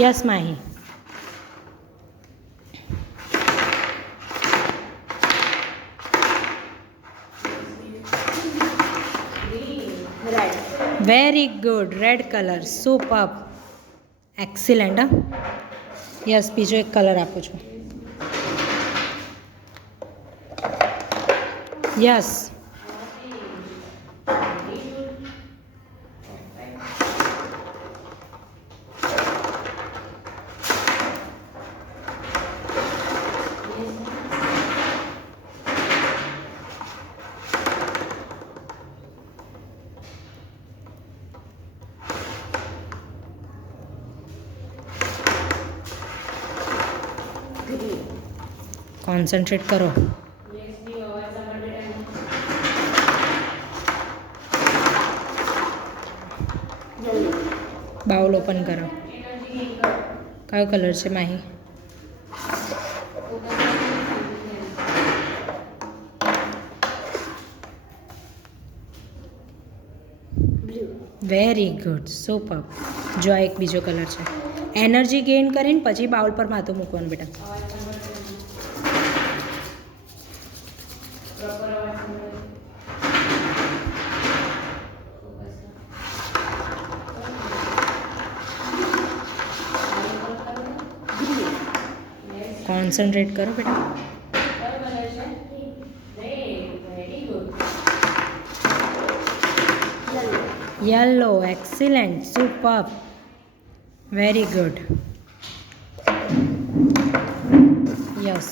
યસ Mahi. Red. Very good. Red colour. Super. Excellent. Yes, બીજો એક કલર આપું છું. યસ. ગ્રીન. કોન્સન્ટ્રેટ કરો. યલો. બાઉલ ઓપન કરો. કયો કલર છે Mahi? Blue. Very good. Super. જો આ એક બીજો કલર છે. એનર્જી ગેઇન કરીને પછી બાઉલ પર માથું મૂકવાનું બેટા. ગ્રીન. કોન્સન્ટ્રેટ કરો બેટા. Yellow. Yellow. Excellent. Super. Very good. Yes.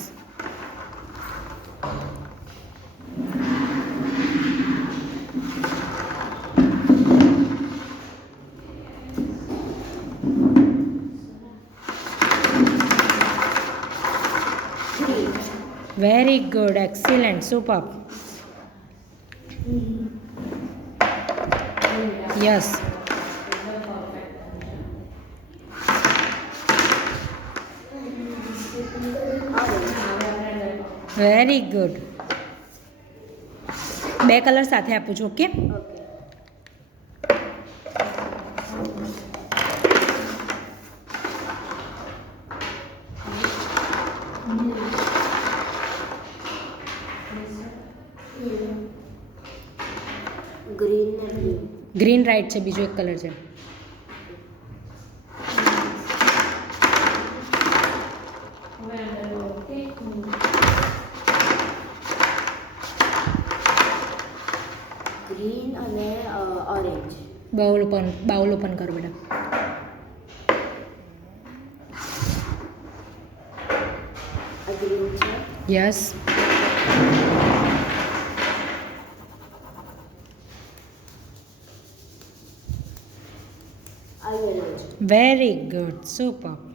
Green. Very good. Excellent. Super. Yes. Orange. Very good. બે કલર સાથે આપું છું. ઓકે. ઓકે. ગ્રીન ને બ્લુ. ગ્રીન રાઈટ છે. બીજો એક કલર છે. ગ્રીન અને ઓરેન્જ. બાઉલ ઓપન કરો બેટા. આ ગ્રીન છે. યસ. આ યલો છે. Very good. સુપર.